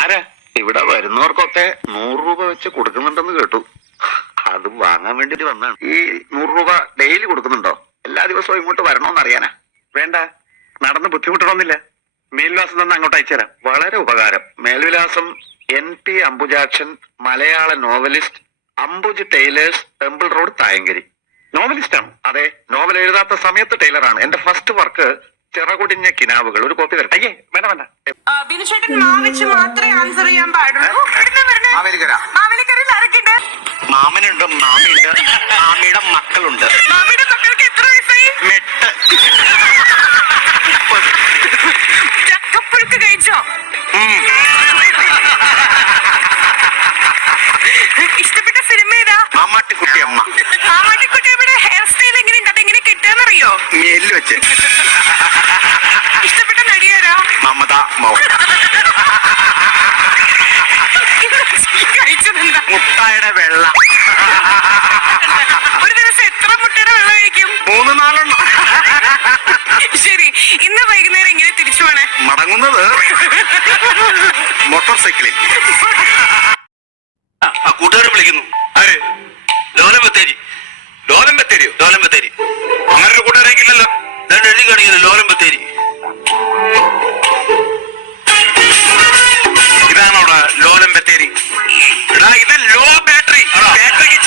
ആരാ? ഇവിടെ വരുന്നവർക്കൊക്കെ 100 രൂപ വെച്ച് കൊടുക്കുന്നുണ്ടെന്ന് കേട്ടു. അത് വാങ്ങാൻ വേണ്ടിട്ട് വന്നാണ്. ഈ 100 രൂപ ഡെയിലി കൊടുക്കുന്നുണ്ടോ? എല്ലാ ദിവസവും ഇങ്ങോട്ട് വരണോന്ന് അറിയാനാ. വേണ്ട, നടന്ന് ബുദ്ധിമുട്ടണമെന്നില്ല. മേൽവിലാസം തന്നെ അങ്ങോട്ട് അയച്ചുതരാം. വളരെ ഉപകാരം. മേൽവിലാസം NP അംബുജാക്ഷൻ, മലയാള novelist, Ambuj tailors, temple road, Thayankari. Novelist ആണ്? അതെ. നോവൽ എഴുതാത്ത സമയത്ത് ടൈലറാണ്. എന്റെ ഫസ്റ്റ് വർക്ക് ചിറകുടിഞ്ഞ കിനാവുകൾ. ഒരു കോപ്പി തരട്ടെ? വേണ്ട വേണ്ട. ബിനുചേട്ടൻ മാവിച്ച് മാത്രമേ ആൻസർ ചെയ്യാൻ പാടുള്ളൂ. മാവേലിക്കരയിൽ ആരൊക്കെയുണ്ട്? മാമനുണ്ട്, മാമിയുണ്ട്, മാമിയുടെ മക്കളുണ്ട്. മാമിയുടെ മക്കൾക്ക് എത്ര വയസ്സായി? 8. ചക്കപ്പുഴുക്ക് കഴിച്ചോ? ഇഷ്ടപ്പെട്ട സിനിമ ഏതാ? മാമാട്ടിക്കുട്ടി അമ്മ. മാമാട്ടിക്കുട്ടിയുടെ ഹെയർ സ്റ്റൈൽ എങ്ങനെയുണ്ട്? അതെങ്ങനെ കിട്ടാന്നറിയോ? മേലിൽ വെച്ച്. ഇഷ്ടപ്പെട്ട നടിയാരാ? മമത മോഹൻ. കഴിച്ചതെന്താ? മുട്ടായുടെ വെള്ള. ഒരു ദിവസം എത്ര മുട്ടയുടെ വെള്ളം കഴിക്കും? 3-4 ശരി, ഇന്ന് വൈകുന്നേരം എങ്ങനെ തിരിച്ചു പോണേ? മടങ്ങുന്നത് മോട്ടോർ സൈക്കിളിൽ. കൂട്ടുകാരെ വിളിക്കുന്നു. ആര്? ലോലം ബത്തേരി. ലോലം ബത്തേരിയോ? ലോലം ബത്തേരി. അങ്ങനെ ഒരു കൂട്ടുകാരെങ്കിലല്ലോ. എഴുതി കാണിക്കുന്നു ലോലം ബത്തേരി. ഇതാണ് അവിടെ ലോലം ബത്തേരി. ഇത് ലോ ബാറ്ററി. ബാറ്ററിക്ക്